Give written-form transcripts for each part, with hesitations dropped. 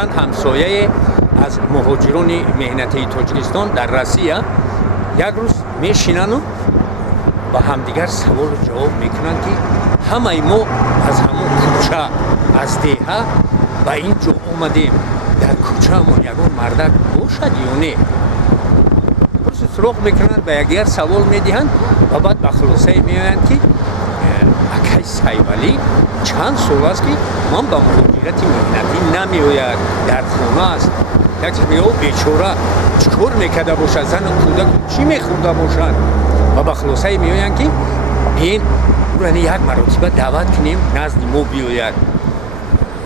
چند همسایه از مهاجران مهنتی تاجیکستان در روسیه یک روز میشینن و با همدیگر سوال و جواب میکنن که همه ما از همون کوچه از دیه به اینجا اومدیم، در کوچه ما یگان مردک باشد یا نه؟ سراغ میکنن به یکدیگر سوال میدهند و بعد به خلاصه میآیند که اکای سیولی چند سال است که من به مهاجرت مهنتی نمیآید، در خانه است. یکی میگه بیچاره چیکار میکرده باشد، زن و کودک چی میخورده باشند؟ و به خلاصه میآیند که این یک مرتبه دعوت کنیم نزد ما بیاید،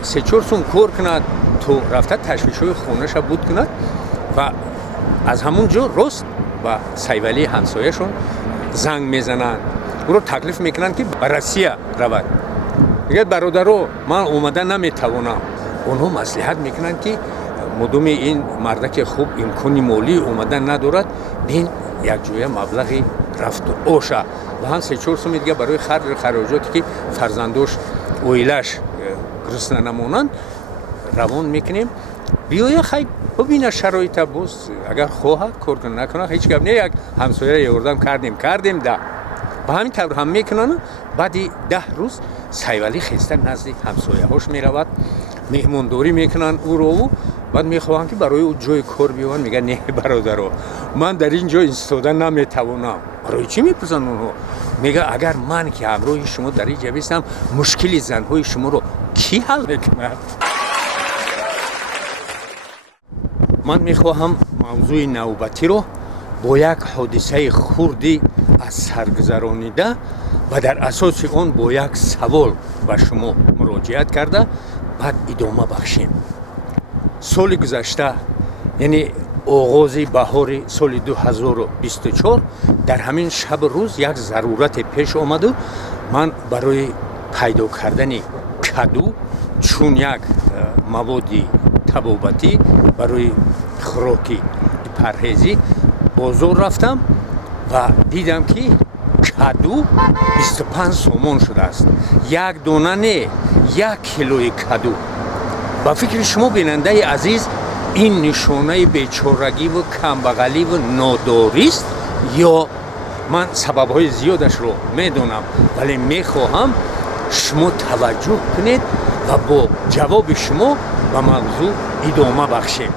3-4 سال کار کند تو رفته تشویش‌های خونه‌ش بود کند و از همون جا راست و سیولی همسایه‌شون زنگ میزنن، او رو تکلیف میکنن که به روسیه رود. میگه برادرو من اومده نمیتوانم. اونها مصلحت میکنن که مدام این مردک خوب امکانی مالی اومدن ندارد، بین یک جویه مبلغی رفت و اوشه و هم 3-4 سال دیگه برای خراجاتی که فرزندوش اویلش گرسنه نمونند روان میکنیم. بیایه خیلی ببینه شرایط باز اگر خواهد کار کنه نکنه هیچ گپ نه، یک همسایه یاردم کردیم ده با همین طور هم میکنن. بعدی 10 روز سیولی خسته نزد همسایه هاش میرود، مهمانداری میکنن او رو، بعد میخواهن که برای او جای کار بیاون. میگه نه برادرو من در اینجا ایستاده نمیتوانم. برای چی میپرسن اونها؟ میگه اگر من که همراه شما در اینجا بیستم مشکلی زنهای شما رو کی حل میکنه؟ من میخواهم موضوع نوبتی رو با یک حادثه خردی از سر گذرانیده و در اساس اون با یک سوال به شما مراجعت کرده بعد ادامه بخشیم. سال گذشته یعنی آغاز بهار سال 2024 در همین شب روز یک ضرورت پیش آمد و من برای پیدا کردن کدو چون یک موادی طبابتی برای خوراکی پرهیزی بازار رفتم و دیدم که کدو 25 سومون شده است. یک دانه نه، 1 کیلوی کدو. با فکر شما بیننده عزیز این نشانه بیچارگی و کمبغلی و ناداری است یا من سبب‌های زیادش رو میدونم، ولی میخواهم شما توجه کنید و با جواب شما به موضوع ادامه بخشیم.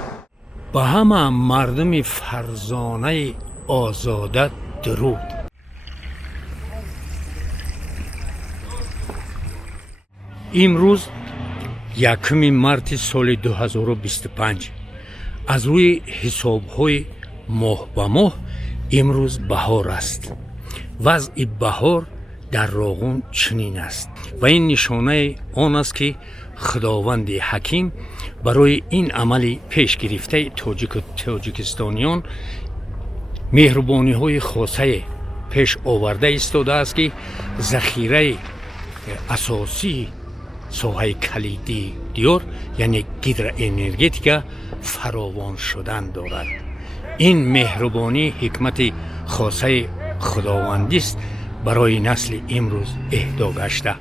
با همه مردم فرزانه آزاده درود. امروز 1 مارس سال 2025 از روی حساب‌های ماه به ماه امروز بهار است. وضع بهار در راغون چنین است و این نشانه آن است که خداوند حکیم برای این عمل پیش گرفته تاجیکستانیان مهربانی های خاصه پیش آورده ایستاده است که ذخیره اساسی ساحه کلیدی دیار یعنی گیدر انرژتیکا فراوان شدن دارد. این مهربانی حکمت خاصه خداوندی است برای نسل امروز اهدا گشته.